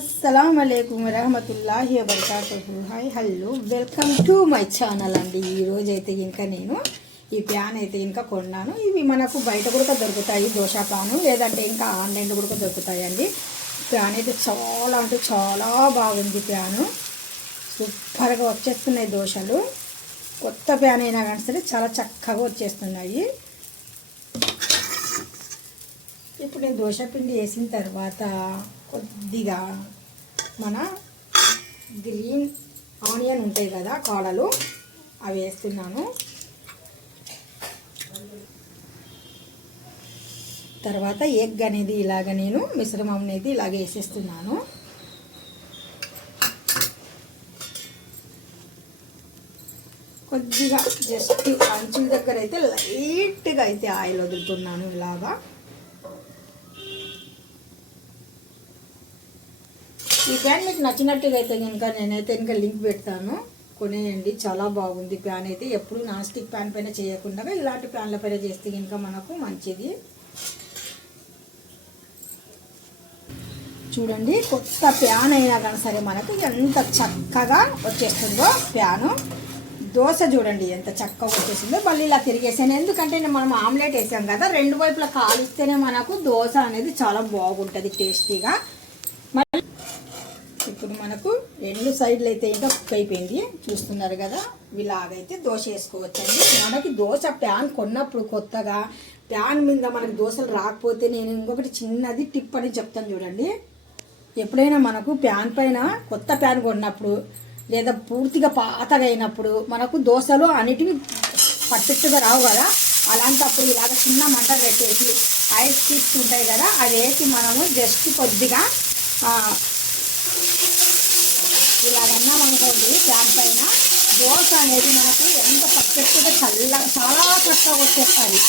అస్సలం అయికం వరహమతుల్లాహి వబర్కాతుహు. Hi hello welcome to my channel అండి. ఈరోజు అయితే ఇంకా నేను ఈ ప్యాన్ అయితే ఇంకా కొన్నాను. ఇవి మనకు బయట కూడా దొరుకుతాయి దోశ ప్యాను లేదంటే ఇంకా ఆన్లైన్లో కూడా దొరుకుతాయి అండి ప్యాన్ అయితే చాలా అంటే చాలా బాగుంది ప్యాను. సూపర్గా వచ్చేస్తున్నాయి దోశలు. కొత్త ప్యాన్ అయినా కానీ సరే చాలా చక్కగా వచ్చేస్తున్నాయి. ఇప్పుడు నేను దోశ పిండి వేసిన తర్వాత కొద్దిగా మన గ్రీన్ ఆనియన్ ఉంటాయి కదా కాడలు అవి వేస్తున్నాను. తర్వాత ఎగ్ అనేది ఇలాగ నేను మిశ్రమం అనేది ఇలాగ వేసేస్తున్నాను. కొద్దిగా జస్ట్ అంచుల దగ్గర అయితే లైట్గా అయితే ఆయిల్ వదులుతున్నాను ఇలాగా. ఈ ప్యాన్ మీకు నచ్చినట్టుగా అయితే కనుక నేనైతే ఇంకా లింక్ పెడతాను. కొనేయండి చాలా బాగుంది ప్యాన్ అయితే. ఎప్పుడు నాన్ స్టిక్ ప్యాన్ పైన చేయకుండా ఇలాంటి ప్యాన్ల పైన చేస్తే కనుక మనకు మంచిది. చూడండి కొత్త ప్యాన్ అయినా కానీ సరే మనకు ఎంత చక్కగా వచ్చేస్తుందో ప్యాను దోశ చూడండి ఎంత చక్కగా వచ్చేసిందో. మళ్ళీ ఇలా తిరిగేసాను. ఎందుకంటే మనం ఆమ్లెట్ వేసాం కదా రెండు వైపులా కాలిస్తేనే మనకు దోశ అనేది చాలా బాగుంటుంది టేస్టీగా. మనకు రెండు సైడ్లు అయితే ఇంకా కుక్ అయిపోయింది. చూస్తున్నారు కదా ఇలాగైతే దోశ వేసుకోవచ్చండి. మనకి దోశ ప్యాన్ కొన్నప్పుడు కొత్తగా ప్యాన్ మీద మనకు దోశలు రాకపోతే నేను ఇంకొకటి చిన్నది టిప్ అని చెప్తాను చూడండి. ఎప్పుడైనా మనకు ప్యాన్ పైన కొత్త ప్యాన్ కొన్నప్పుడు లేదా పూర్తిగా పాతగా అయినప్పుడు మనకు దోశలు అన్నిటివి పర్ఫెక్ట్గా రావు కదా. అలాంటప్పుడు ఇలాగ చిన్న మంట పెట్టేసి ఐస్ క్యూబ్స్ ఉంటాయి కదా అవి వేసి మనము జస్ట్ కొద్దిగా ఇలాగన్నాం అనుకోండి ప్యాన్ పైన దోశ అనేది మనకు ఎంత పర్ఫెక్ట్గా చల్ల చాలా చక్కగా వచ్చేస్తుంది.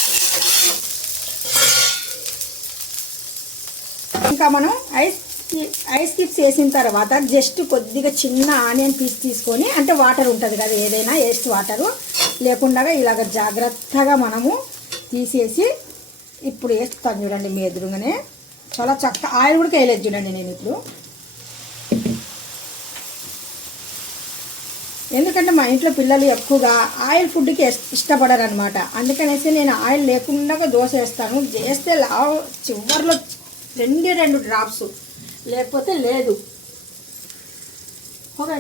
ఇంకా మనం ఐస్ ఐస్ క్యూబ్స్ వేసిన తర్వాత జస్ట్ కొద్దిగా చిన్న ఆనియన్ పీస్ తీసుకొని అంటే వాటర్ ఉంటుంది కదా ఏదైనా వేస్ట్ వాటరు లేకుండా ఇలాగ జాగ్రత్తగా మనము తీసేసి ఇప్పుడు వేస్తాను చూడండి మీ ఎదురుగానే. చాలా చక్క ఆయిల్ కూడా వేయలేదు చూడండి నేను ఇప్పుడు. ఎందుకంటే మా ఇంట్లో పిల్లలు ఎక్కువగా ఆయిల్ ఫుడ్కి ఇష్టపడరు అనమాట అందుకనేసి నేను ఆయిల్ లేకుండా దోశ వేస్తాను. చేస్తే లావ్ చివరిలో రెండే రెండు డ్రాప్స్ లేకపోతే లేదు. ఓకే